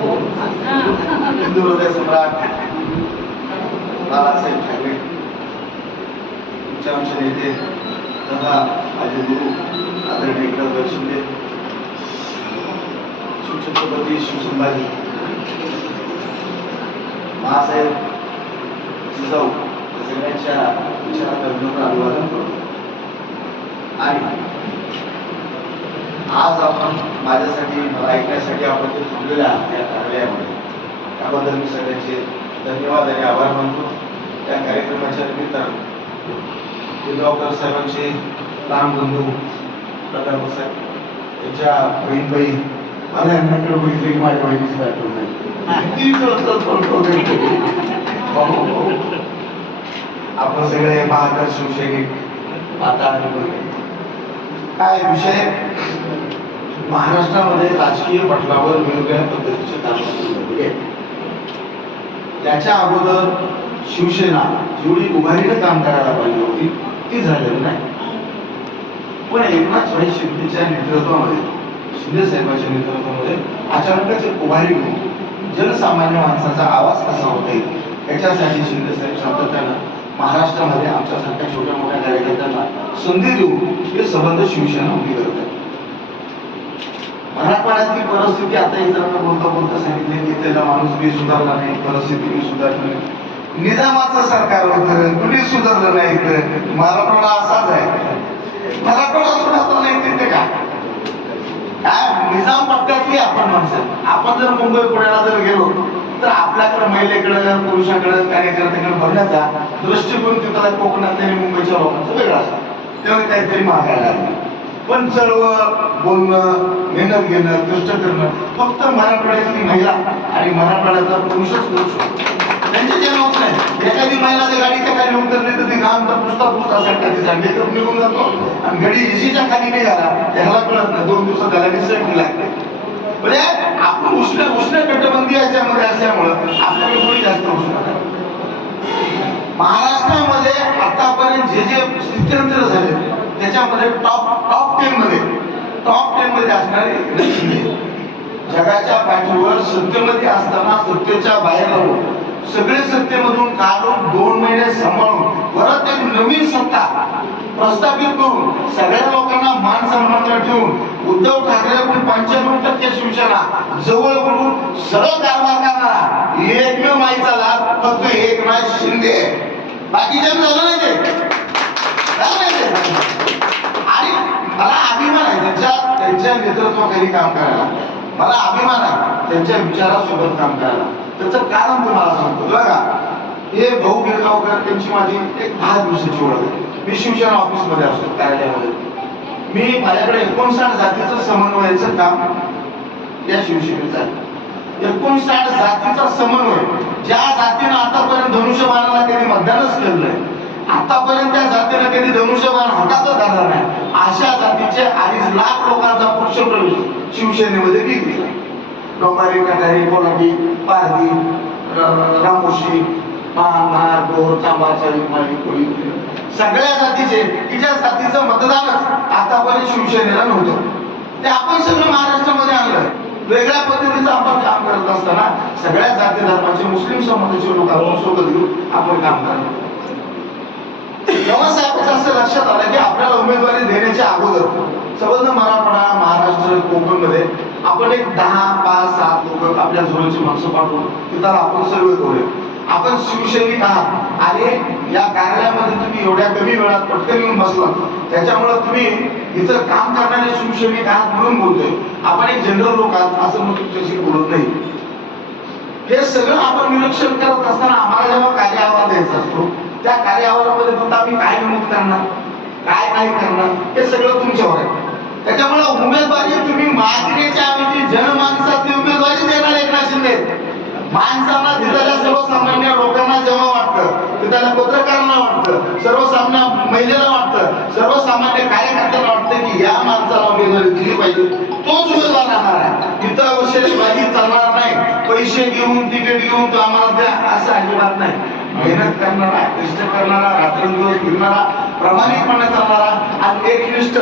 हिंदू हृदय सम्राट बाळासाहेब ठाकरे उच्च आमचे नेते तथा माझे गुरु आदरणीय एकनाथ शिंदे शिवछत्रपती शिवसंभाजी महासाहेब जिजाऊ सगळ्यांच्या विचारांना विनम्र अभिवादन करतो. आणि आज आपण माझ्यासाठी मला ऐकण्यासाठी आपण जे थांबलेले आहात या कार्यालयामध्ये त्याबद्दल मी सगळ्यांचे धन्यवाद आणि आभार मानतो. त्या कार्यक्रमाच्या निमित्तानं दिलगावकर साहेबांचे लहान बंधू प्रताप साहेब त्यांच्या बहीण बहीणबाई मला यांच्याकडे बघितले की माझ्या बहिणीची आठवण नाही हो, हो, हो. आपण सगळे बहादर शिवसैनिक आता काय विषय? महाराष्ट्रामध्ये राजकीय पटलावर वेगवेगळ्या पद्धतीचे सुरू आहेत. त्याच्या अगोदर शिवसेना जेवढी उभारीनं काम करायला पाहिजे होती ती झालेली नाही. पण एकनाथ भाई शिंदेच्या नेतृत्वामध्ये शिंदे साहेबांच्या नेतृत्वामध्ये अचानकच एक उभारी घेऊन जनसामान्य माणसाचा आवाज कसा होता येईल? याच्यासाठी शिंदे साहेब सातत्यानं महाराष्ट्रामध्ये आमच्यासारख्या छोट्या मोठ्या कार्यकर्त्यांना संधी देऊन हे संबंध शिवसेना उभी करत आहे मराठवाड्यातली परिस्थिती आता एक बोलता बोलता सांगितले की त्याचा माणूस बी सुधारला नाही परिस्थिती बी सुधारली नाही. निजामाचं सरकार होतं कुणी सुधारलं नाही तर मराठवाडा असाच आहे. मराठवाडा सुधारला नाही तिथे का? काय निजाम पट्ट्यातली आपण माणसं. आपण जर मुंबई पुण्याला जर गेलो तर आपल्याकडे महिलेकडे पुरुषाकडे कार्यकर्त्याकडे बघण्याचा दृष्टिकोन तिथला कोकणात आणि मुंबईच्या लोकांचा वेगळा असतो. त्यामुळे काहीतरी मागायला लागलं. पण चळवळ बोलणं मेहनत घेणं कष्ट करणं फक्त मराठवाड्यातली महिला आणि मराठवाड्याचा पुरुषच करू शकतो त्यांचे जे होत नाही एखादी महिला जर गाडीच्या खाली उतरली तर ती घाम तर पुस्ता पुसता असा तिचा निघून जातो. आणि घडी एसीच्या खाली निघाला त्याला कळत नाही. दोन दिवसात त्याला निसर्ग लागते. म्हणजे आपण उष्ण उष्ण कटबंदी याच्यामध्ये असल्यामुळं आपल्याकडे थोडी जास्त उष्णता महाराष्ट्रामध्ये आतापर्यंत जे जे स्थित्यंतर झाले त्याच्यामध्ये टॉप टॉप टेन मध्ये टॉप टेन मध्ये असणारे जगाच्या पाठीवर सत्तेमध्ये असताना सत्तेच्या बाहेर राहून सगळे सत्तेमधून काढून दोन महिने सांभाळून परत एक नवीन सत्ता प्रस्थापित करून सगळ्या लोकांना मान सन्मान ठेवून उद्धव ठाकरेकडून पंच्याण्णव टक्के शिवसेना जवळ बोलून सरळ कारभार करणारा एकमेव माहीत झाला फक्त एकनाथ शिंदे बाकीच्या झालं नाही ते. झालं आणि मला अभिमान आहे त्यांच्या त्यांच्या नेतृत्वाखाली काम करायला. मला अभिमान आहे त्यांच्या विचारासोबत काम करायला. त्याचं कारण तुम्हाला सांगतो. बघा हे भाऊ गिरगावकर त्यांची माझी एक दहा दिवसाची ओळख आहे. मी शिवसेना ऑफिसमध्ये असतो कार्यालयामध्ये. मी माझ्याकडे एकोणसाठ जातीचं समन्वयाचं काम या शिवसेनेचं आहे. एकोणसाठ जातीचा समन्वय ज्या जातीनं आतापर्यंत धनुष्यबाणाला त्यांनी मतदानच केलं नाही आतापर्यंत त्या जातीनं कधी धनुष्यबाण हाताचा धरला नाही. अशा जातीचे अडीच लाख लोकांचा पुरुष प्रवेश शिवसेनेमध्ये घेतला डोंबारी कटारी कोलाटी पारदी रामोशी महार गोर चांबार माळी कोळी सगळ्या जातीचे तिच्या जातीचं मतदानच आतापर्यंत शिवसेनेला नव्हतं. ते आपण सगळं महाराष्ट्रामध्ये आणलं. वेगळ्या पद्धतीचं आपण काम करत असताना सगळ्या जाती धर्माचे मुस्लिम समाजाचे लोक आपण सोबत घेऊन आपण काम करतो तेव्हा साहेबांचं असं लक्षात आलं की आपल्याला उमेदवारी देण्याच्या अगोदर संबंध मराठवाडा महाराष्ट्र कोकणमध्ये आपण एक दहा पाच सात लोक आपल्या जवळची माणसं पाठवून तिथं आपण सर्वे करूया आपण शिवसैनिक आहात आणि या कार्यालयामध्ये तुम्ही एवढ्या कमी वेळात पटकन येऊन बसला त्याच्यामुळे तुम्ही इथं काम करणारे शिवसैनिक आहात म्हणून बोलतोय आपण एक जनरल लोक आहात असं मग तुमच्याशी बोलत नाही हे सगळं आपण निरीक्षण करत असताना आम्हाला जेव्हा कार्य आवाज आहे कार्य अहवालामध्ये आम्ही काय नमूद करणार? काय नाही करणार? हे सगळं तुमच्यावर आहे. त्याच्यामुळे उमेदवारी तुम्ही मागण्याच्या ऐवजी जनमानसाची उमेदवारी देणार एकनाथ शिंदे माणसांना तिथल्या सर्वसामान्य लोकांना जेव्हा वाटतं. तिथल्या पत्रकारांना वाटतं. सर्वसामान्य महिलेला वाटतं. सर्वसामान्य कार्यकर्त्यांना वाटतं की या माणसाला उमेदवारी दिली पाहिजे. तोच उमेदवार राहणार आहे. तिथं वशिलेबाजी चालणार नाही. पैसे घेऊन तिकीट घेऊन तो आम्हाला द्या असं अजिबात नाही. मेहनत करणारा कष्ट करणारा रात्रंदिवस फिरणारा प्रामाणिकपणे चालणारा आणि एकनिष्ठ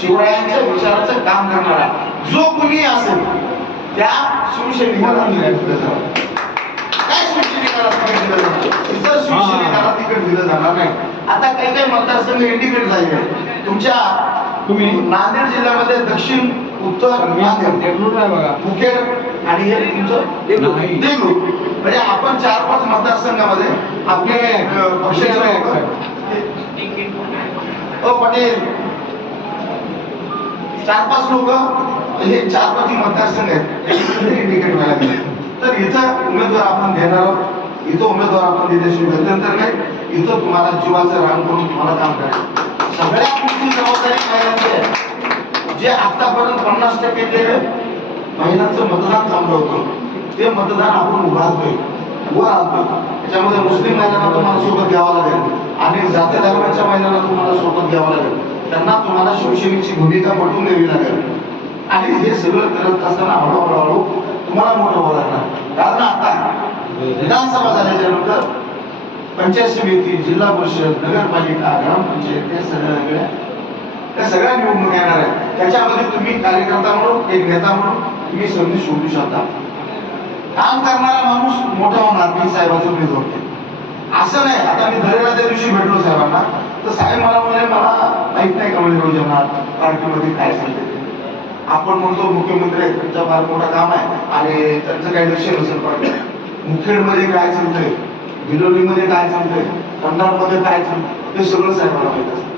शिवरायांच्या विचाराचं काम करणारा जो कुणी असेल त्या शिवसैनिकाला दिलं जाणार. काय शिवसैनिकाला तिकीट दिलं जाणार? इतर शिवसैनिकाला तिकीट दिलं जाणार नाही. आता काही काही मतदारसंघ इंडिकेट झाले. तुमच्या तुम्ही- नांदेड जिल्ह्यामध्ये दक्षिण उत्तर नांदेड. मुखेड आणि हे तुमचं म्हणजे आपण चार पाच मतदारसंघामध्ये आपले पक्षाचे लोकं- पटेल. चार पाच लोक हे चार पाच मतदारसंघ आहेत. इंडिकेट व्हायला तर इथं उमेदवार आपण देणार आहोत. इथं उमेदवार आपण दिल्याशिवाय गत्यंतर नाही इथं तुम्हाला जीवाचं रान करून तुम्हाला काम करायचं. सगळ्यात मोठी जबाबदारी महिलांची आहे. जे आतापर्यंत पन्नास टक्के महिलांचं मतदान थांबलं होतं. ते मतदान आपण उभारतोय वर आणतोय त्याच्यामध्ये मुस्लिम महिलांना तुम्हाला सोबत घ्यावं लागेल. आणि जाती धर्माच्या महिलांना तुम्हाला सोबत घ्यावं लागेल. त्यांना तुम्हाला शिवसेनेची भूमिका पटवून द्यावी लागेल. आणि हे सगळं करत असताना हळूहळू हळू तुम्हाला मोठं व्हावं लागणार. कारण आता विधानसभा झाल्याच्यानंतर पंचायत समिती जिल्हा परिषद नगरपालिका ग्रामपंचायत या सगळ्या त्या सगळ्या निवडणूक येणार आहेत. त्याच्यामध्ये तुम्ही कार्यकर्ता म्हणून एक नेता म्हणून तुम्ही संधी शोधू शकता. काम करणारा माणूस मोठा होणार मी साहेबाचं उमेदवार असं नाही आता मी धरेला त्या दिवशी भेटलो साहेबांना. तर साहेब मला म्हणजे मला माहीत नाही का म्हणजे रोजनार पार्टीमध्ये काय सांगते आपण म्हणतो मुख्यमंत्री आहेत त्यांचं फार मोठं काम आहे आणि त्यांचं काही लक्ष नसेल पाहिजे मुखेडमध्ये काय चालतंय? भिलोरीमध्ये काय चालतंय? कंधारमध्ये काय चालतंय? हे सगळं साहेबांना माहीत असतं.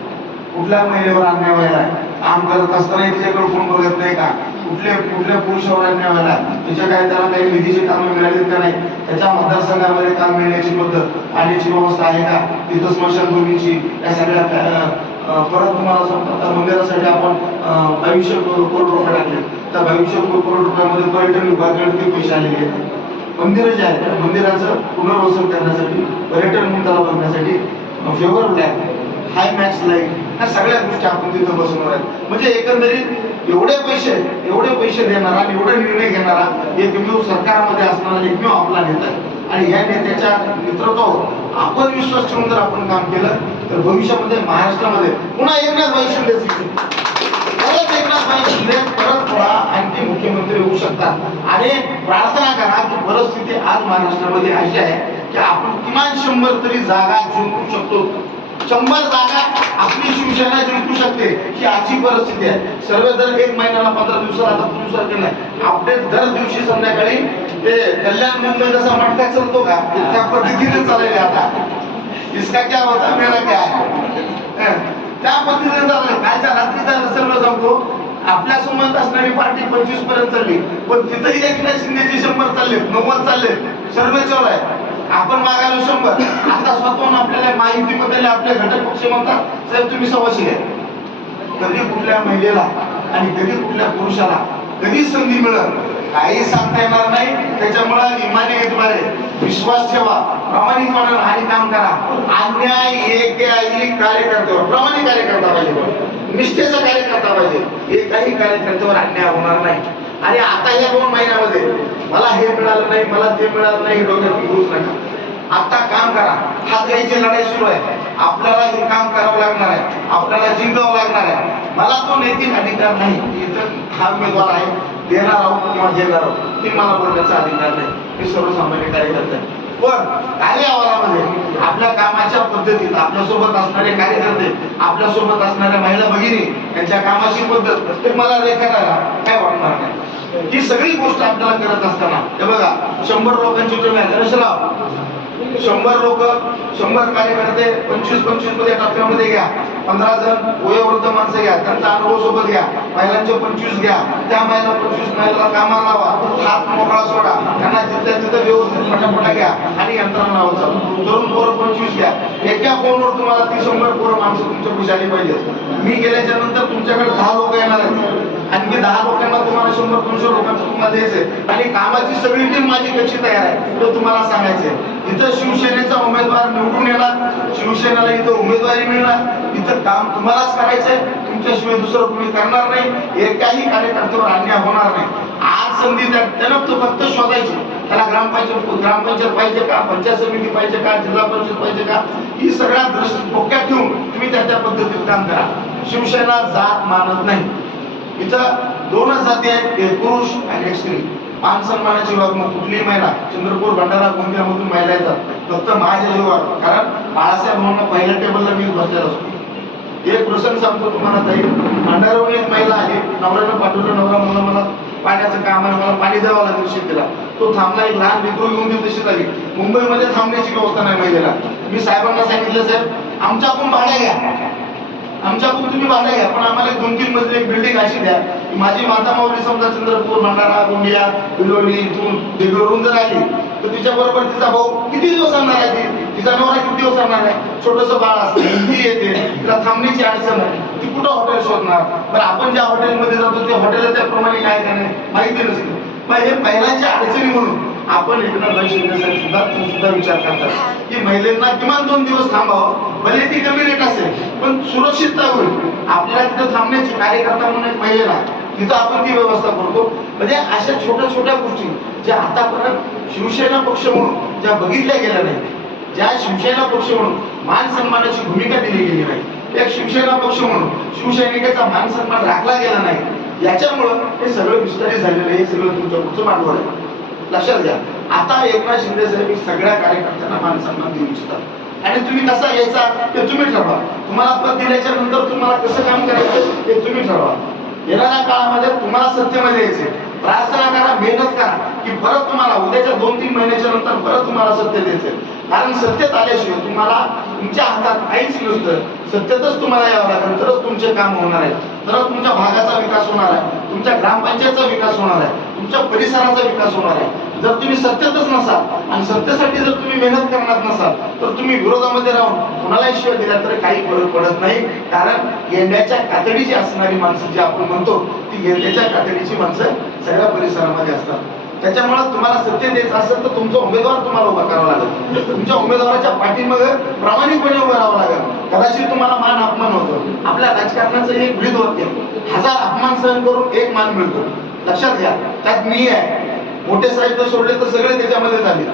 कुठल्या महिलेवर अन्याय व्हायला काम करत असताना तिच्याकडे कोण बघत नाही का? कुठल्या कुठल्या पुरुषावर अन्याय व्हायला तिच्या काय त्याला काही निधीची कामं मिळालीत का नाही? त्याच्या मतदारसंघामध्ये काम मिळण्याची पद्धत पाण्याची व्यवस्था आहे का तिथं स्मशानभूमीची या सगळ्या परत तुम्हाला सांगतात मंदिरासाठी आपण भविष्य करोड रुपये टाकले त्या भविष्य करोड रुपयामध्ये पर्यटन विभागाकडे ते पैसे आलेले आहेत. मंदिरं जे आहेत मंदिराचं पुनर्वसन करण्यासाठी पर्यटन मंत्राला बघण्यासाठी favour black high max light ह्या सगळ्या गोष्टी आपण तिथं बसवणार आहेत. म्हणजे एकंदरीत एवढे पैसे एवढे पैसे देणारा आणि एवढे निर्णय घेणारा एकमेव सरकारमध्ये असणारा एकमेव आपला नेता आहे. आणि या नेत्याच्या नेतृत्वावर आपण विश्वास ठेवून जर आपण काम केलं तर भविष्यामध्ये महाराष्ट्रामध्ये पुन्हा एकनाथ भाई शिंदे परत एकनाथ भाई शिंदे परत थोडा आणखी मुख्यमंत्री होऊ शकतात. आणि प्रार्थना करा की परिस्थिती आज महाराष्ट्रामध्ये अशी आहे की आपण किमान शंभर तरी जागा जिंकू शकतो. शंभर जागा आपली शिवसेना जिंकू शकते ही आजची परिस्थिती आहे. सर्व जर एक महिन्याला पंधरा दिवसाला आता पूर्वीसारखं नाही. अपडेट दर दिवशी संध्याकाळी ते कल्याण मुंबई जसा मटका चालतो का त्या पद्धतीने चालेल आता. इसका क्या होता मेरा क्या त्या पद्धतीने चाललंय कालच्या रात्रीचा सर्व सांगतो आपल्यासमोर असणारी पार्टी पंचवीसपर्यंत चालली. पण तिथंही एकनाथ शिंदेची शंभर चालले नव्वद चालले सर्व चालू आहे. आपण मागायला शंभर. आता स्वतःहून आपल्याला माहिती बद्दल आपले घटक पक्ष म्हणतात साहेब तुम्ही सवाशी आहे. कधी कुठल्या महिलेला आणि कधी कुठल्या पुरुषाला कधी संधी मिळत काही सांगता येणार नाही. त्याच्यामुळे इमाने येतवारे विश्वास ठेवा. प्रामाणिकपणे आणि काम करा. अन्याय एकही कार्यकर्त्यावर प्रामाणिक कार्यकर्ता पाहिजे. निष्ठेचा कार्यकर्ता पाहिजे. एकही कार्यकर्त्यावर अन्याय होणार नाही. आणि आता या दोन महिन्यामध्ये मला हे मिळालं नाही मला ते मिळालं नाही डोक्यात घेऊच नका आता काम करा. हात गाईची लढाई सुरू आहे. आपल्याला हे काम करावं लागणार आहे. आपल्याला जिंकावं लागणार आहे. मला तो नैतिक अधिकार नाही. इथं हा उमेदवार आहे. देणार आहोत किंवा घेणार आहोत? ते मला बोलण्याचा अधिकार नाही. मी सर्वसामान्य कार्यकर्ते आहे. पण कार्य अहवालामध्ये आपल्या कामाच्या पद्धतीत आपल्यासोबत असणारे कार्यकर्ते आपल्यासोबत असणाऱ्या महिला भगिनी यांच्या कामाची पद्धत ते मला रेखाटायला काय वाटणार नाही? ही सगळी गोष्ट आपल्याला करत असताना हे बघा शंभर लोकांची तुम्ही गणेशराव शंभर लोक शंभर कार्यकर्ते पंचवीस पंचवीसमध्ये टप्प्यामध्ये घ्या. पंधरा जण वयोवृद्ध माणसं घ्या. त्यांचा अनुभव सोबत घ्या. महिलांचे पंचवीस घ्या. त्या महिला पंचवीस महिला कामाला लावा. हात मोकळा सोडा. त्यांना जिथल्या तिथं व्यवस्थित फटाफटा घ्या आणि यंत्रणा लावा चालू तरुण पोरं पंचवीस घ्या. एका फोनवर तुम्हाला ती शंभर पोरं माणसं तुमच्या खुशाली पाहिजे मी गेल्याच्यानंतर तुमच्याकडे दहा लोक येणार आहेत. आणखी दहा लोकांना तुम्हाला शंभर दोनशे लोकांचं तुम्हाला द्यायचंय. आणि कामाची सगळी टीम माझी कशी तयार आहे तो तुम्हाला सांगायचंय. इथं शिवसेनेचा उमेदवार निवडून येणार शिवसेनेला इथं उमेदवारी मिळणार इथं काम तुम्हालाच करायचंय तुमच्याशिवाय दुसरं कोणी करणार नाही एकाही कार्यकर्त्यावर अन्याय होणार नाही. आज संधी त्यानं तो फक्त शोधायची. त्याला ग्रामपंचायत ग्रामपंचायत पाहिजे का? पंचायत समिती पाहिजे का? जिल्हा परिषद पाहिजे का? ही सगळ्या दृष्टी डोक्यात ठेवून तुम्ही त्या त्या पद्धतीत काम करा. शिवसेना जात मानत नाही. इथं दोनच जाती आहेत एक पुरुष आणि एक स्त्री. मान सन्मानाची वागणूक कुठलीही महिला चंद्रपूर भंडारा गोंदियामधून महिला येतात. फक्त माझ्या जीवावर. कारण बाळासाहेब म्हणून पहिल्या टेबलला मी बसलेला असतो. एक प्रसंग सांगतो तुम्हाला ताई. भंडारावरून एक महिला आली नवऱ्यानं पाठवलं नवरा म्हणून मला पाण्याचं काम आहे मला पाणी द्यावं लागेल शेतीला. तो थांबला एक लहान लेकरू घेऊन देऊ तशी झाली मुंबईमध्ये थांबण्याची व्यवस्था नाही महिलेला. मी साहेबांना सांगितलं साहेब आमच्याकडून भाड्या घ्या. आमच्याकडून तुम्ही बांधा घ्या पण आम्हाला दोन तीन मजली एक बिल्डिंग अशी द्या. माझी माता माऊली समजा चंद्रपूर भंडारा गोंदिया बिलोली इथून बेंगळूरून जर आली तर तिच्या बरोबर तिचा भाऊ किती दिवस आणणार आहे ती? तिचा नवरा किती दिवस आणणार आहे? छोटस बाळ असतं ती येते तिला थांबण्याची अडचण आहे. ती कुठं हॉटेल शोधणार? बरं आपण ज्या हॉटेलमध्ये जातो ते हॉटेल त्याप्रमाणे काय करणार नाही माहिती नसते. मग हे पहिल्याच्या अडचणी म्हणून आपण एकनाथ शिंदेसाठी सुद्धा तो सुद्धा विचार करतात. की महिलांना किमान दोन दिवस थांबावं भले ती कमी रेट असेल पण सुरक्षितता होईल. आपल्याला तिथं थांबण्याची कार्यकर्ता म्हणून एक महिलेला तिथं आपण ती व्यवस्था करतो. म्हणजे अशा छोट्या छोट्या गोष्टी ज्या आतापर्यंत शिवसेना पक्ष म्हणून ज्या बघितल्या गेल्या नाही ज्या शिवसेना पक्ष म्हणून मान सन्मानाची भूमिका दिली गेली नाही एक शिवसेना पक्ष म्हणून शिवसैनिकाचा मान सन्मान राखला गेला नाही याच्यामुळं हे सगळं विस्तारित झालेलं आहे हे सगळं तुमच्या पुढचं भांडवल आहे. लक्षात घ्या. आता एकनाथ शिंदे साहेब सगळ्या कार्यकर्त्यांना मान सन्मान देऊ इच्छितात. आणि तुम्ही कसा यायचा ते तुम्ही ठरवा. तुम्हाला पद दिल्याच्या नंतर तुम्हाला कसं काम करायचं ते तुम्ही ठरवा. येणाऱ्या काळामध्ये तुम्हाला सत्तेमध्ये यायचे प्रार्थना करा मेहनत करा की परत तुम्हाला उद्याच्या दोन तीन महिन्याच्या नंतर परत तुम्हाला सत्य द्यायचे कारण सत्तेत आल्याशिवाय तुम्हाला तुमच्या हातात काहीच नसतं. सत्तेतच तुम्हाला यावं लागेल तरच तुमचे काम होणार आहे. तरच तुमच्या भागाचा विकास होणार आहे. तुमच्या ग्रामपंचायतचा विकास होणार आहे. तुमच्या परिसराचा विकास होणार आहे. जर तुम्ही सत्यातच नसाल आणि सत्यासाठी जर तुम्ही मेहनत करणार नसाल तर तुम्ही विरोधामध्ये राहून कुणालाही शिवाय दिला तर काही फरक पडत नाही. कारण गेंड्याच्या कातडीची असणारी माणसं जी आपण म्हणतो ती गेंड्याच्या कातडीची माणसं सगळ्या परिसरामध्ये असतात. त्याच्यामुळे तुम्हाला सत्य द्यायचं असेल तर तुमचा उमेदवार तुम्हाला उभा करावा लागेल. तुमच्या उमेदवाराच्या पाठीमध्ये प्रामाणिकपणे उभं राहावं लागेल. कदाचित तुम्हाला मान अपमान होतो. आपल्या राजकारणाचं एक ब्रीद होते. हजार अपमान सहन करून एक मान मिळतो. लक्षात घ्या. त्यात मी आहे. मोठे साहित्य सोडले तर सगळे त्याच्यामध्ये झाले.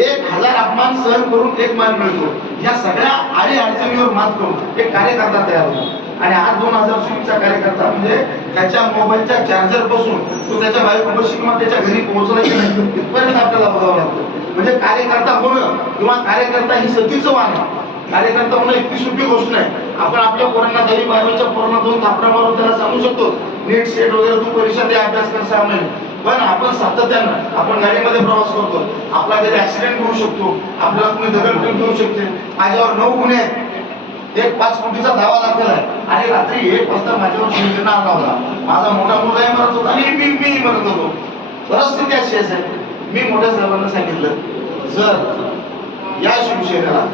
एक हजार अपमान सहन करून एक मान मिळतो. या सगळ्या आडी अडचणीवर मात करून एक कार्यकर्ता तयार होतो. आणि आज दोन हजार चोवीसचा कार्यकर्ता म्हणजे त्याच्या मोबाईलच्या चार्जरपासून तो त्याच्या बायकोपाशी किंवा त्याच्या घरी पोहोचला तिथपर्यंत नाही आपल्याला बघावं लागतं. म्हणजे कार्यकर्ता होणं किंवा कार्यकर्ता ही सतीचं वाण आहे. कार्यकर्ता होणं इतकी सोपी गोष्ट नाही. आपण आपल्या पोरांना दही बारावीच्या पोरांना दोन थापडा मारून त्याला सांगू शकतो नीट सेट वगैरे तू परीक्षा दे अभ्यास कर सहा महिने पण आपण सातत्यानं आपण गाडीमध्ये प्रवास करतो. आपला कधी ऍक्सिडेंट होऊ शकतो. आपल्याला कुणी दगड घेऊ शकते. माझ्यावर नऊ गुन्हे आहेत. एक पाच कोटीचा दावा दाखल आहे. आणि रात्री एक वाजता माझ्यावर शिवसेना आला होता. माझा मोठा मुलगाही मरत होता आणि मी मी मरत होतो. परिस्थिती अशी आहे मी मोठ्या साहेबांना सांगितलं जर या शिवसेनेला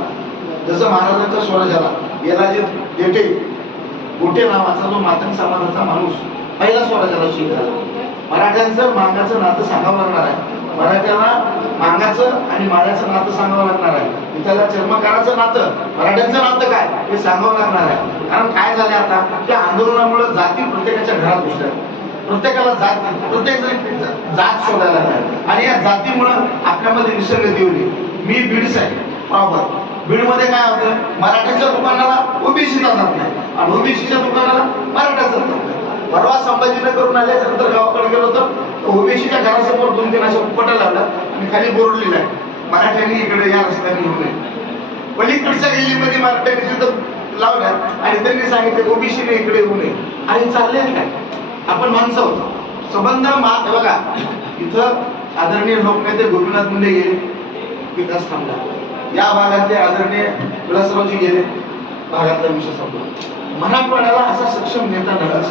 जसं महाराजांच्या स्वराज्याला येराजे देठे गोटे नावाचा जो मातंग समाजाचा माणूस पहिला स्वराज्याला शिक झाला मराठ्यांचं मांगाचं नातं सांगावं लागणार आहे. मराठ्याला मांगाचं आणि माळ्याचं नातं सांगावं लागणार आहे. त्याला चर्मकाराचं नातं मराठ्यांचं नातं काय हे सांगावं लागणार आहे. कारण काय झालं आता? त्या आंदोलनामुळे जाती प्रत्येकाच्या घरात घुसल्या. प्रत्येकाला जात प्रत्येक जात शोधायला लागला. आणि या जातीमुळं आपल्यामध्ये निसर्ग होती मी बीडच आहे प्रॉपर बीडमध्ये काय होतं? मराठ्याच्या दुकानाला ओबीसीचा जात नाही आणि ओबीसीच्या दुकानाला मराठ्याचा जात नाही परवा संभाजीनगरून आले नंतर गावाकडे गेलो तर ओबीसीच्या घरासमोर दोन तीन अशा उपटा लावला आणि खाली बोर्ड आहे. मराठ्यांनी इकडे या रस्त्याने येऊ नये पलीकडच्या गल्लीमध्ये मराठ्यांनी तिथं लावल्या आणि त्यांनी सांगितलं ओबीसीने इकडे येऊ नये. आणि चालले काय? आपण माणसं होतो संबंध मा बघा इथं आदरणीय लोकनेते गोपीनाथ मुंडे गेले विकास थांबला. या भागातले आदरणीय विलासरावजी गेले भागातला विषय संपला. मराठवाड्याला असा सक्षम नेता नव्हता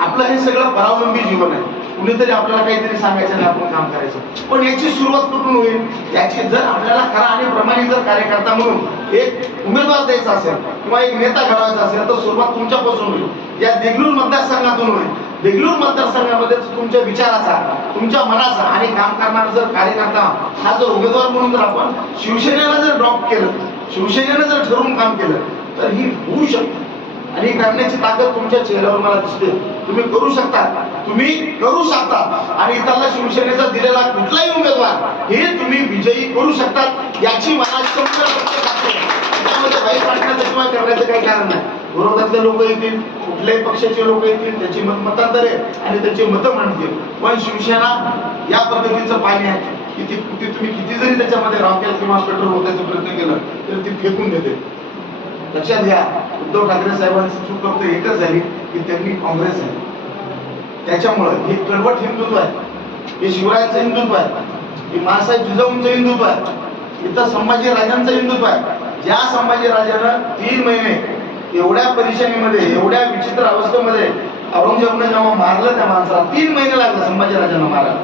आपलं हे सगळं परावलंबी जीवन आहे. कुणीतरी आपल्याला काहीतरी सांगायचं आणि आपण काम करायचं. पण याची सुरुवात कुठून होईल? याची जर आपल्याला खरा आणि प्रमाणित जर कार्यकर्ता म्हणून एक उमेदवार द्यायचा असेल किंवा एक नेता घडवायचा असेल तर सुरुवात तुमच्यापासून होईल. या देगलूर मतदारसंघातून होईल. देगलूर मतदारसंघामध्ये तुमच्या विचाराचा तुमच्या मनाचा आणि काम करणारा जर कार्यकर्ता हा जर उमेदवार म्हणून जर आपण शिवसेनेला जर ड्रॉप केलं शिवसेनेनं जर ठरवून काम केलं तर ही होऊ शकते. आणि करण्याची ताकद तुमच्या चेहऱ्यावर मला दिसते. तुम्ही करू शकता. तुम्ही करू शकता. आणि त्याला शिवसेनेचा दिलेला कुठलाही उमेदवार हे तुम्ही विजयी करू शकतात याची मला शंभर टक्के करण्याचं काही कारण नाही. विरोधातले लोक येतील कुठल्याही पक्षाचे लोक येतील त्याची मत मतांतर आणि त्याची मतं मांडतील. पण शिवसेना या पद्धतीचं पाणी आहे किती तुम्ही किती जरी त्याच्यामध्ये रॉकेल किंवा पेट्रोल होत्याचा प्रयत्न केला तरी ती फेकून देते. लक्षात घ्या उद्धव ठाकरे साहेबांची चूक फक्त एकच झाली की त्यांनी काँग्रेस आहे. त्याच्यामुळं हे कडवट हिंदुत्व आहे. हे शिवरायांचं हिंदुत्व आहे. हे मासाहेब जिजाऊंचं हिंदुत्व आहे. इथं संभाजी राजांचं हिंदुत्व आहे. ज्या संभाजी राजानं तीन महिने एवढ्या परेशानीमध्ये एवढ्या विचित्र अवस्थेमध्ये औरंगजेबने जेव्हा मारलं त्या माणसाला तीन महिने लागले संभाजी राजांना मारायला.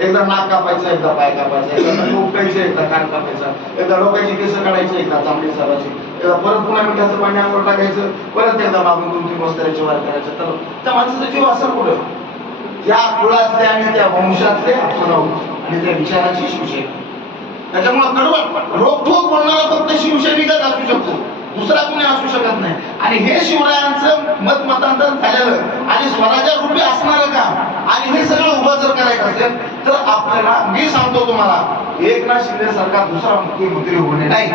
एकदा नाक कापायचं एकदा पाय कापायचं एकदा नख उपटायचं एकदा कान कापायचं एकदा डोक्याची केस काढायची एकदा चांबडी सारायची त्याला परत पुन्हा मिठाचं पाणी अंगावर टाकायचं परत एकदा मागून दोन तीन वस्त्राचे वार करायचं. तर त्या माणसाचा जीव असं कुठं या कुळातले आणि त्या वंशातले आपण आहोत आणि त्या विचाराची शिवसेना त्याच्यामुळे कडवट रोखोक बोलणारा फक्त शिवसैनिकच असू शकतो. दुसरा कोणी असू शकत नाही. आणि हे शिवरायांचं मत मतांतर झालेलं आणि स्वराज्या रूपी असणारं काम आणि हे सगळं उभं जर करायचं असेल तर आपल्याला मी सांगतो तुम्हाला एकनाथ शिंदे सरकार दुसरा मुख्यमंत्री होणे नाही.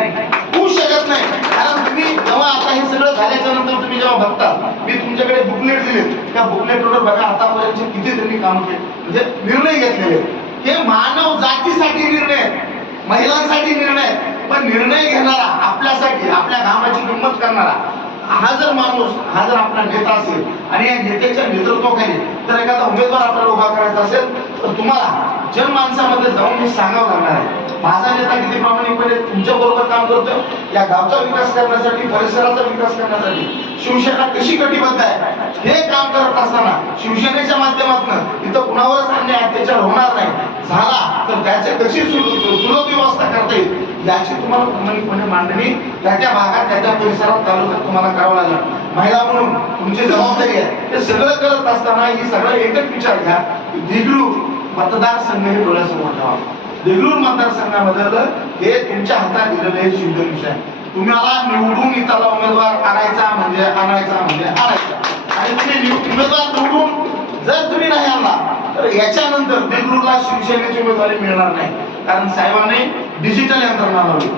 होऊ नाही कारण तुम्ही जेव्हा आता हे सगळं झाल्याच्यानंतर तुम्ही जेव्हा बघता मी तुमच्याकडे बुकलेट दिले त्या बुकलेटवर बघा आतापर्यंत किती त्यांनी काम केले. म्हणजे निर्णय घेतलेले हे मानव जातीसाठी निर्णय महिलांसाठी निर्णय पण निर्णय घेणारा आपल्यासाठी आपल्या गावाची किंमत करणारा हा जर माणूस हा जर आपला नेता असेल आणि या नेत्याच्या नेतृत्वाखाली जर एखादा उमेदवार आपल्याला उभा करायचा असेल तर तुम्हाला जनमानसामध्ये जाऊन हे सांगावं लागणार आहे. माझा नेता किती प्रामाणिकपणे तुमच्या बरोबर काम करतो या गावचा विकास करण्यासाठी परिसराचा विकास करण्यासाठी शिवसेना कशी कटिबद्ध आहे हे काम करत असताना शिवसेनेच्या माध्यमातून इथं कुणावरच अन्याय अत्याचार होणार नाही. झाला तर त्याचे कशी सुलभ व्यवस्था करता येईल याची तुम्हाला प्रामाणिकपणे मांडणी त्या त्या भागात त्या त्या परिसरात तालुक्यात तुम्हाला करावं लागणार महिला म्हणून तुमची जबाबदारी आहे हे सगळं करत असताना ही सगळं एकच विचार घ्या की दिगलू मतदारसंघ हे डोळ्यासमोर ठेवा. देगलूर मतदारसंघामधलं हे तुमच्या हातात दिलेलं हे शुद्ध विषय. आहे. तुम्हाला निवडून इथला उमेदवार आणायचा म्हणजे आणायचा म्हणजे आणायचा. आणि तुम्ही उमेदवार निवडून जर तुम्ही नाही आणला तर याच्यानंतर देगलूरला शिवसेनेची उमेदवारी मिळणार नाही. कारण साहेबांनी डिजिटल यंत्रणा लावली.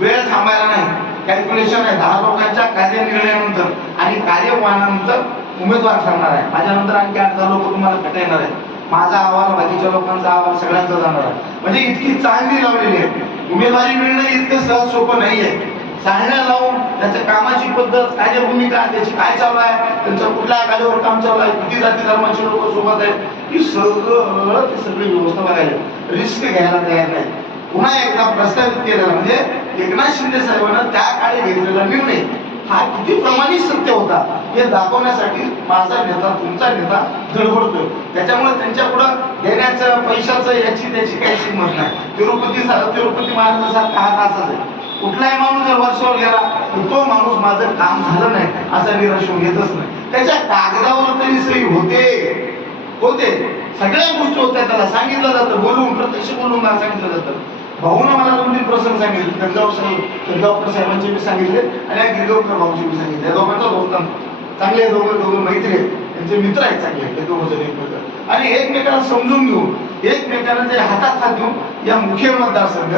वेळ थांबायला नाही. कॅल्क्युलेशन आहे. दहा लोकांच्या कार्यनिर्णयानंतर आणि कार्यवाहानंतर उमेदवार ठरणार आहे. माझ्यानंतर आणखी आठ दहा लोक तुम्हाला भेटा येणार आहे माझा अहवाल बाकीच्या लोकांचा अहवाल सगळ्यांचा जाणार आहे. म्हणजे इतकी चांगली लावलेली आहे. उमेदवारी मिळणं इतकं सहज सोपं नाही आहे लावून त्याच्या कामाची पद्धत कार्यभूमिका त्याची काय चालू आहे त्यांचं कुठल्या गाडीवर काम चालू आहे किती जाती धर्माचे लोक सोबत आहेत ही सगळं ती सगळी व्यवस्था बघायला रिस्क घ्यायला तयार नाही. पुन्हा एकदा प्रस्तावित केलेला म्हणजे एकनाथ शिंदे साहेबांना त्या काळी घेतलेला निर्णय. हा किती प्रमाणित सत्य होता. हे दाखवण्यासाठी माझा नेता तुमचा नेता धडपडतोय. त्याच्यामुळे त्यांच्या पुढं देण्याचं पैशाचं याची त्याची काही किंमत नाही. तिरुपती तिरुपती महाराजांसारखा हा असाच आहे. कुठलाही माणूस जर वर्षावर गेला तर तो माणूस माझं काम झालं नाही असा निराश होऊन येतच नाही. त्याच्या कागदावर तरी सही होते. होते. सगळ्या गोष्टी होत्या त्याला. सांगितलं जातं बोलून प्रत्यक्ष बोलून सांगितलं जातं. भाऊनं मला दोन तीन प्रसंग सांगितले. गंगाव साहेब गंगावकर साहेबांचे मी सांगितले आणि गिरगावकर भाऊचे मी सांगितले. या दोघांचा दोस्तान चांगले दोघं दोघं मैत्री आहेत. त्यांचे मित्र आहेत चांगले ते दोघं जण एकमेक आणि एकमेकांना समजून घेऊन एकमेकांना जे हातात हात घेऊन या मुख्य मतदारसंघ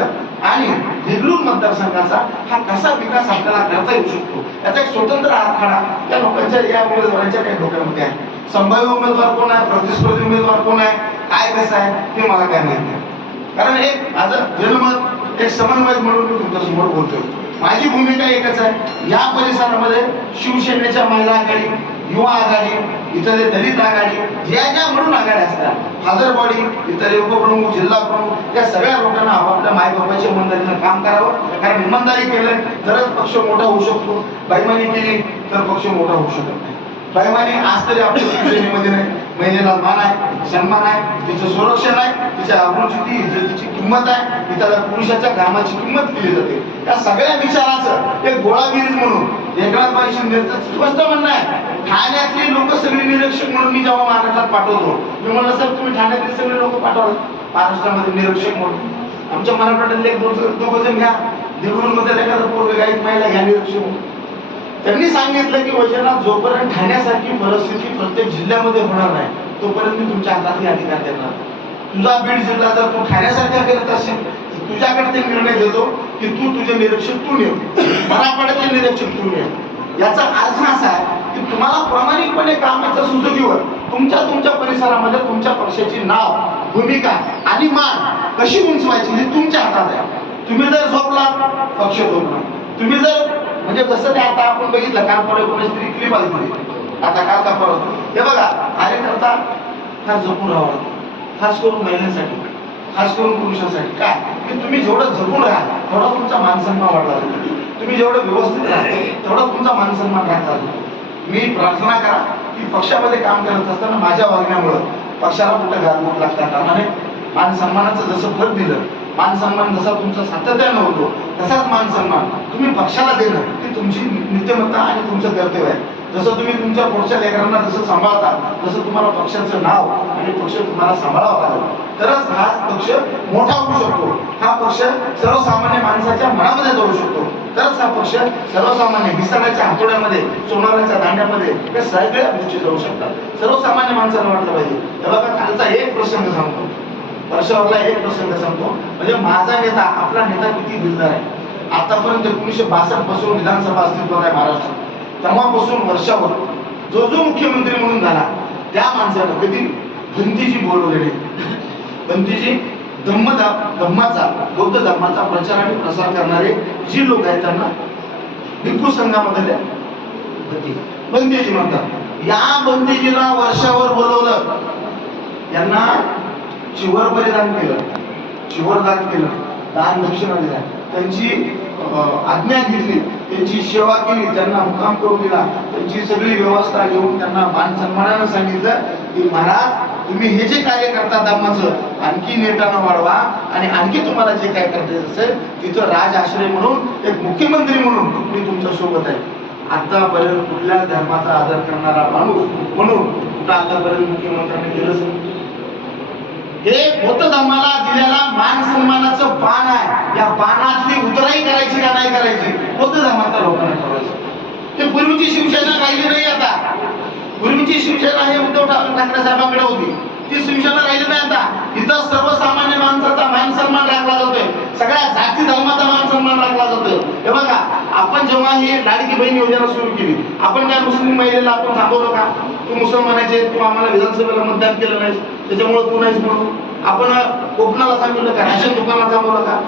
आणि देगलूर मतदारसंघाचा हा कसा विकास आपल्याला करता येऊ शकतो? याचा एक स्वतंत्र आखाडा या लोकांच्या या उमेदवारांच्या काही डोक्यामध्ये आहे. संभाव्य उमेदवार कोण आहे? प्रतिस्पर्धी उमेदवार कोण आहे? काय कसं आहे? हे मला काय माहिती आहे कारण एक माझं जनमत एक समन्वयक म्हणून मी तुमच्यासमोर बोलतोय. माझी भूमिका एकच आहे. या परिसरामध्ये शिवसेनेच्या महिला आघाडी युवा आघाडी इतर दलित आघाडी ज्या ज्या म्हणून आघाड्या असतात हजरवाडी इतर उपप्रमुख जिल्हा प्रमुख या सगळ्या लोकांना आपापल्या मायबापाच्या इमानदारीनं काम करावं. कारण इमानदारी केलं तरच पक्ष मोठा होऊ शकतो. बैमानी केली तर पक्ष मोठा होऊ शकत नाही. बैमानी आज तरी आपल्या शिवसेनेमध्ये नाही. महिलेला मान आहे सन्मान आहे तिचं संरक्षण आहे तिच्या अब्रूची इज्जतीची किंमत आहे की त्याला पुरुषाच्या घामाची किंमत केली जाते. या सगळ्या विचाराचं एक गोळागिरीज म्हणून एकनाथबाई शिंदेचं स्पष्ट म्हणणं आहे. ठाण्यातली लोक सगळी निरीक्षक म्हणून मी जेव्हा महाराष्ट्रात पाठवतो मी म्हणलं सर तुम्ही ठाण्यातले सगळे लोक पाठवा. महाराष्ट्रामध्ये निरीक्षक म्हणून. आमच्या मराठवाड्यातले एक दोन दोघं जण घ्या. देगलूरमध्ये एखादं पोरग गाईत महिला घ्या निरीक्षक म्हणून. त्यांनी सांगितलं की वचनात जोपर्यंत ठाण्यासारखी परिस्थिती प्रत्येक जिल्ह्यामध्ये होणार नाही तोपर्यंत मी तुमच्या हातातले अधिकार देणार. तुझा बीड जिल्हा जर तू ठाण्यासारखा करत असेल तुझ्याकडे ते निर्णय देतो की तू तुझे निरीक्षक तू नेम मराठवाड्यातले निरीक्षक तू नेम याचा अर्थ असा आहे की तुम्हाला प्रामाणिकपणे कामाच्या सुचुकीवर तुमच्या तुमच्या परिसरामध्ये तुमच्या पक्षाची नाव भूमिका आणि मान कशी उंचवायची हे तुमच्या हातात आहे. तुम्ही जर झोपला पक्ष झोपला. तुम्ही जर म्हणजे जसं ते आता आपण बघितलं काल परवा कोणी स्त्री क्लिप आता काल का परत हे बघा कार्यकर्ता फार जपून राहावं खास करून महिलांसाठी खास करून पुरुषांसाठी. काय की तुम्ही जेवढं जपून राहा तेवढा तुमचा मानसन्मान वाढला जातो. तुम्ही जेवढं व्यवस्थित राहा तेवढा तुमचा मानसन्मान राखला जातो. मी प्रार्थना करा की पक्षामध्ये काम करत असताना माझ्या वागण्यामुळं पक्षाला कुठं गारमोट लागता कामा नये. मान सन्मानाचं जसं फल दिलं मान सन्मान जसा तुमचा सातत्यानं होतो तसाच मान सन्मान तुम्ही पक्षाला देणं ही तुमची नित्यमत्ता आणि तुमचं कर्तव्य आहे. जसं तुम्ही तुमच्या पुढच्या लेकरांना जसं सांभाळता तसं तुम्हाला पक्षाचं नाव आणि पक्ष तुम्हाला सांभाळावा लागेल. तरच हा पक्ष मोठा होऊ शकतो. हा पक्ष सर्वसामान्य माणसाच्या मनामध्ये जाऊ शकतो. तरच हा पक्ष सर्वसामान्य घिसाड्याच्या हातोड्यामध्ये सोनाराच्या दांड्यामध्ये या सगळ्या गोष्टी जाऊ शकतात. सर्वसामान्य माणसाला वाटलं पाहिजे. हे खालचा कालचा एक प्रसंग सांगतो. वर्षावरला एक प्रसंग सांगतो म्हणजे माझा नेता आपला नेता किती दिलदार आहे. आतापर्यंत एकोणीसशे बासष्टपासून विधानसभा अस्तित्वात आहे महाराष्ट्रात. तेव्हापासून वर्षावर जो जो मुख्यमंत्री म्हणून झाला त्या माणसानं कधी भंतीजी बोलवलेले भंतीजी धम्म धम्माचा बौद्ध धर्माचा प्रचार आणि प्रसार करणारे जी लोक आहेत त्यांना भिक्खू संघामधल्या बंदेजी म्हणतात या बंदीजीला वर्षावर बोलवलं. यांना चिवर बलिदान केलं. चिवर दान केलं. दान दक्षिणा दिल्या त्यांची आज्ञा घेतली. त्यांची सेवा केली. त्यांना मुकाम करून दिला. त्यांची सगळी व्यवस्था घेऊन त्यांना मान सन्मानानं सांगितलं की महाराज तुम्ही हे जे कार्य करता दामाचं आणखी नेटानं वाढवा आणि आणखी तुम्हाला जे काय करायचं असेल तिथं राज आश्रय म्हणून एक मुख्यमंत्री म्हणून मी तुमच्यासोबत आहे. आतापर्यंत कुठल्या धर्माचा आदर करणारा माणूस म्हणून कुठं आतापर्यंत मुख्यमंत्र्यांनी केलं नाही हे बौद्ध धर्माला दिलेला मान सन्मानाचं बाण आहे. या बाणातली उतराई करायची का नाही करायची? बौद्ध धर्माच्या लोकांना ठरवायचं ते पूर्वीची शिवसेना राहिली नाही आता. पूर्वीची शिवसेना हे उद्धव ठाकरे साहेबांकडे होती. ती शिवसेना राहिली नाही आता. इथं सर्वसामान्य माणसाचा मान सन्मान राखला जातोय. सगळ्या जाती धर्माचा मान सन्मान राखला जातोय. हे बघा आपण जेव्हा ही लाडकी बहीण योजना सुरू केली आपण काय मुस्लिम महिलेला आपण थांबवलं का? तू मुसलमानाचे तू आम्हाला विधानसभेला मतदान केलं नाहीस त्याच्यामुळे तू नाहीस म्हणून. आपण कोकणाला थांबवलं का? राशन दुकानाला थांबवलं का?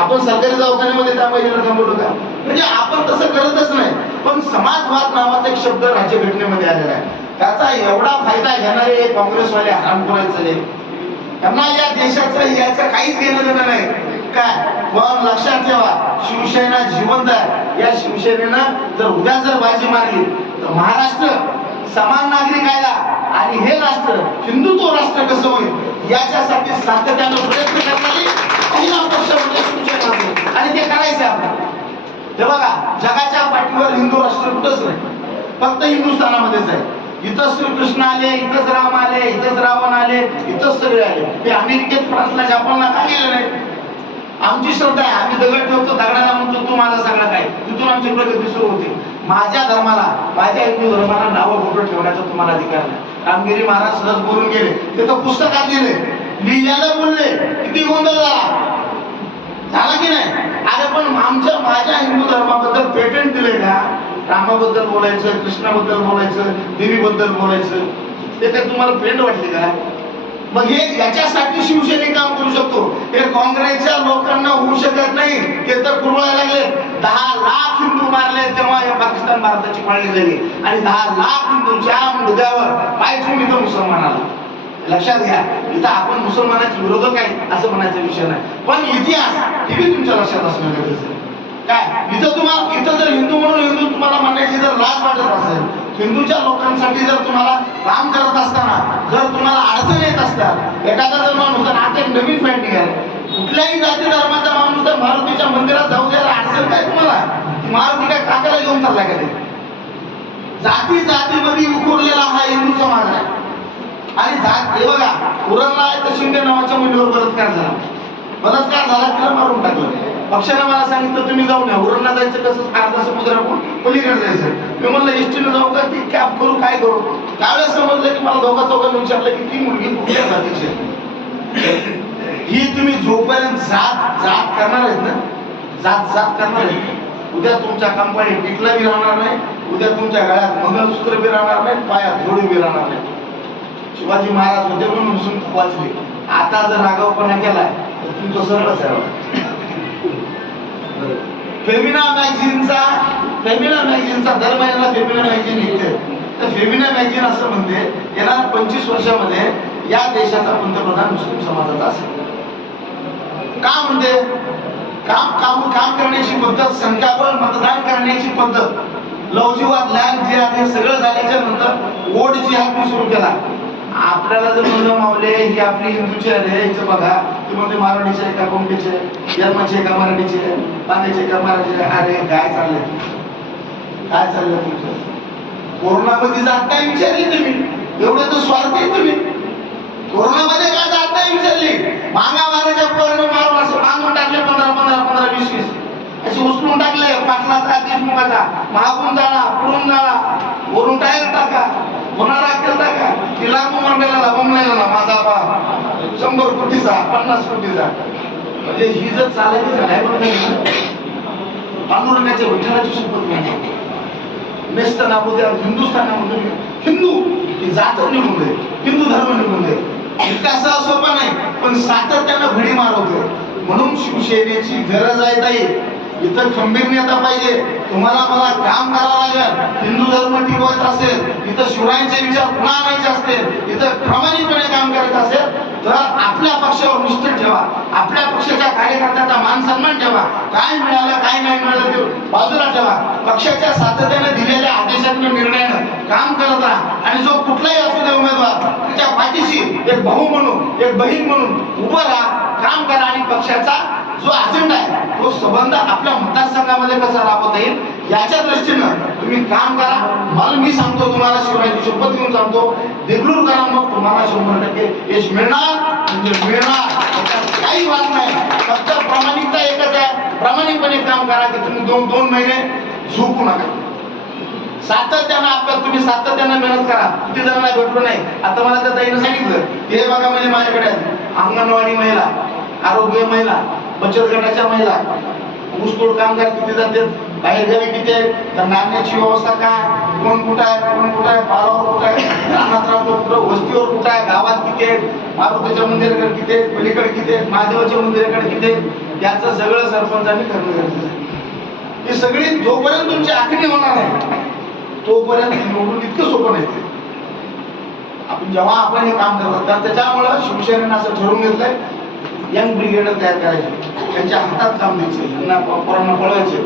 आपण सरकारी दवाखान्यामध्ये त्या महिलेला थांबवलं का? म्हणजे आपण तसं करतच नाही. पण समाजवाद नावाचा एक शब्द राज्य घटनेमध्ये आलेला आहे. त्याचा एवढा फायदा घेणारे काँग्रेसवाले हरामखोराचे झाले त्यांना या देशाचं याचं काहीच घेणं देणं नाही. काय? पण लक्षात ठेवा शिवसेना जिवंत आहे. या शिवसेनेनं जर उद्या जर बाजी मारली तर महाराष्ट्र समान नागरी कायदा आणि हे राष्ट्र हिंदुत्व राष्ट्र कसं होईल? याच्यासाठी सातत्यानं प्रयत्न करणारी पहिला पक्ष म्हणजे शिवसेना आणि ते करायचे आपल्याला हे बघा जगाच्या पाठीवर हिंदू राष्ट्र कुठंच नाही. फक्त हिंदुस्थानामध्येच आहे. इथं श्रीकृष्ण आले इथंच राम आले इथंच रावण आले इथंच सगळे आले. ते अमेरिकेत फ्रान्सला जपानला का गेले नाही आमची श्रद्धा आहे. आम्ही दगड ठेवतो दगडाला म्हणतो तू माझा सगळा काय? तिथून आमची प्रगती सुरू होते. माझ्या धर्माला माझ्या हिंदू धर्माला नावं फोटो ठेवण्याचा तुम्हाला अधिकार नाही. रामगिरी महाराज सहज बोलून गेले. ते तर पुस्तकात लिहिले. लिहिल्याला बोलले किती गोंधळ झाला. झाला की नाही? अरे पण आमच्या माझ्या हिंदू धर्माबद्दल पेटंट दिले का? रामाबद्दल बोलायचं कृष्णाबद्दल बोलायचं देवीबद्दल बोलायचं ते काय तुम्हाला फ्रेंड वाटले का? मग हे याच्यासाठी शिवसेने काम करू शकतो. हे काँग्रेसच्या लोकांना होऊ शकत नाही. ते तर कुरवायला लागले. दहा लाख हिंदू मारले तेव्हा या पाकिस्तान भारताची पाळणी झाली. आणि दहा लाख हिंदूंच्या मुद्द्यावर पाय ठेवून इथं मुसलमान आला. लक्षात घ्या इथं आपण मुसलमानाचे विरोधक आहे असं म्हणायचा विषय नाही. पण इतिहास हे बी तुमच्या लक्षात असणं गरजेचं आहे. काय? इथं तुम्हाला इथं जर हिंदू म्हणून हिंदू तुम्हाला म्हणायची जर लाज वाटत असेल हिंदूच्या लोकांसाठी जर तुम्हाला काम करत असताना जर तुम्हाला अडचण येत असतात एखादा जर माणूस आता एक नवीन फॅट निघाल कुठल्याही जाती धर्माचा माणूस जर मारुतीच्या मंदिरात जाऊ द्यायला अडचण काय तुम्हाला? मारुती काय काकाला घेऊन चालला का ते? जाती जातीमध्ये उकुरलेला हा हिंदू समाज आहे. आणि जात हे बघा उरणला तर शिंदे नावाच्या मुलीवर बलात्कार झाला. बलात्कार झाला तिला मारून टाकलं. पक्षाने मला सांगितलं तुम्ही जाऊ नये उरणला जायचं कसं? अर्धा समुद्राकडून पलीकडे जायचं. मी म्हणलं एसटीनं जाऊ का? ती कॅब करू काय करू? त्यावेळेस समजलं की मला दोघा चौघांनी विचारलं की ती मुलगी कुठल्या जातीची ही तुम्ही जोपर्यंत जात जात करणार आहेत ना जात जात करणार आहे उद्या तुमच्या कंपनी टिकला बी राहणार नाही उद्या तुमच्या गळ्यात मंगळसूत्र बी राहणार नाही पायात जोडी बी राहणार नाही. शिवाजी महाराज होते म्हणून वाचले. आता जर आगाऊपणा केलाय तर तुमचं सर्वच आहे. फेमिना मॅगझिनचा फेमिना मॅगझिनचा दर महिन्याला फेमिना मॅगझिन निघते. तर फेमिना मॅगझिन असं म्हणते येणार पंचवीस वर्षामध्ये या देशाचा पंतप्रधान मुस्लिम समाजाचा असेल. का म्हणते? काम काम काम करण्याची पद्धत संख्याबळ मतदान करण्याची पद्धत लवजीवाद लॅन जिहाद हे सगळं झाल्याच्यानंतर वोट जिहाद मी सुरू केला. आपल्याला जर म्हणलं मावले ही आपली हिंदूची आहे हिचं बघा. ती म्हणते मराठीचे आहे का कोणतीचे जन्माचे आहे का मराठीचे आहे? का मराठीचे अरे काय चाललंय? काय चाललंय तुमचं? कोरोनामध्ये जात नाही विचारली तुम्ही. एवढं तर स्वार्थ आहे तुम्ही. कोरोनामध्ये का जात नाही विचारली? मागा मारायच्या पोराने मारून असं मागून टाकले पंधरा पंधरा पंधरा वीस वीस. असे उचलून टाकले पाटलाचा देशमुखाचा मागून जाणा पुरून जाणा वरून टायर टाका पुन्हा राखेल टाका ती लागू मंडळाला लाभून नाही माझा बाप शंभर कोटीचा पन्नास कोटीचा. म्हणजे ही जर चालायची झालाय पांडुरंगाच्या विठ्ठलाची शपथ घ्यायची नेस्त नाबुद्या हिंदुस्थानामध्ये हिंदू ही जात निघून दे हिंदू धर्म निघून दे इतका सहज सोपा नाही पण सातत्यानं घडी मारवतो म्हणून शिवसेनेची गरज आहे ताई. इथं खंबीरनेता पाहिजे. तुम्हाला मला काम करावं लागेल. हिंदू धर्म टिकवायचा असेल इथं शिवरायांचे विचार पुन्हा आणायचे असतील इथं प्रामाणिकपणे काम करायचं असेल तर आपल्या पक्षावर निष्ठ ठेवा. आपल्या पक्षाच्या कार्यकर्त्याचा मान सन्मान ठेवा. काय मिळालं काय नाही मिळालं ते बाजूला ठेवा. पक्षाच्या सातत्याने दिलेल्या आदेशात्मक निर्णयानं काम करत राहा. आणि जो कुठलाही असू दे उमेदवार त्याच्या पाठीशी एक भाऊ म्हणून एक बहीण म्हणून उभं राहा काम करा आणि पक्षाचा जो अजेंडा आहे तो संबंध आपल्या मतदारसंघामध्ये कसा राबवता येईल याच्या दृष्टीनं तुम्ही काम करा. मला मी सांगतो तुम्हाला शिवरायाची शपथ घेऊन सांगतो. देगलूर करा मग तुम्हाला शंभर टक्के यश मिळणार. म्हणजे मिळणार. काही वाद नाही. फक्त प्रामाणिकता एकच आहे. प्रामाणिकपणे काम करा की तुम्ही दोन दोन महिने झोपू नका. सातत्यानं आपल्याला तुम्ही सातत्यानं मेहनत करा. किती जणांना भेटलो नाही. आता मला त्या ताईनं सांगितलं हे बघा म्हणजे माझ्याकडे आहे. अंगणवाडी महिला आरोग्य महिला बचत गटाच्या महिला ऊसतोड कामगार किती जातात? बाहेरगावी किती आहेत? तर नाण्याची व्यवस्था काय? कोण कुठं आहे? कोण कुठं आहे? पारावर कुठं आहे? रानात राहतो कुठं? वस्तीवर कुठं आहे? गावात किती आहेत? मारुतीच्या मंदिराकडे किती आहेत? पलीकडे किती आहेत? महादेवाच्या मंदिराकडे किती आहेत? याचं सगळं सरपंचांनी करणं गरजेचं आहे ही सगळी जोपर्यंत तुमची आखणी होणार आहे तोपर्यंत निवडून इतकं सोपं नाही. ते. आपण जेव्हा आपण हे काम करतो तर त्याच्यामुळं शिवसेनेनं असं ठरवून घेतलंय यंग ब्रिगेड तयार करायचे. त्यांच्या हातात काम द्यायचे त्यांना पोरांना पळवायचे.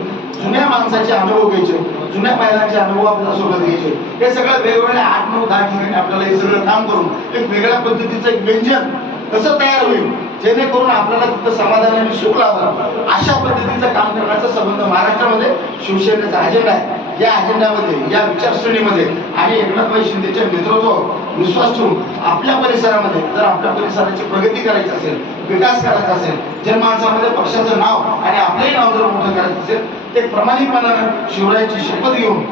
जुन्या माणसाचे अनुभव घ्यायचे. जुन्या महिलांचे अनुभव आपल्यासोबत घ्यायचे. हे सगळं वेगवेगळ्या आठ नऊ दहा ठिकाणी आपल्याला हे सगळं काम करून एक वेगळ्या पद्धतीचं एक व्यंजन कसं तयार होईल? जेणेकरून आपल्याला तिथं समाधानाने सुख लाभलं. अशा पद्धतीचं काम करण्याचा संबंध महाराष्ट्रामध्ये शिवसेनेचा अजेंडा आहे. या अजेंडामध्ये या विचारसरणीमध्ये आणि एकनाथभाई शिंदेच्या नेतृत्वावर विश्वास ठेवून आपल्या परिसरामध्ये जर आपल्या परिसराची प्रगती करायची असेल विकास करायचा असेल जनमानसामध्ये पक्षाचं नाव आणि आपलंही नाव जर मोठं करायचं असेल ते प्रामाणिकपणानं शिवरायची शपथ घेऊन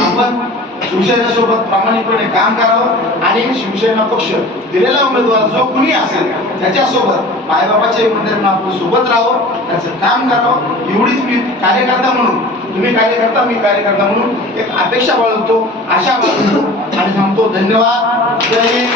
आपण शिवसेनेसोबत प्रामाणिकपणे काम करावं आणि शिवसेना पक्ष दिलेला उमेदवार जो कुणी असेल त्याच्यासोबत मायबापाच्या मंदिरांना आपण सोबत राहावं त्याचं काम करावं एवढीच मी कार्यकर्ता म्हणून तुम्ही कार्यकर्ता मी कार्यकर्ता म्हणून एक अपेक्षा बाळगतो आशा बाळगतो. आणि सांगतो धन्यवाद. जय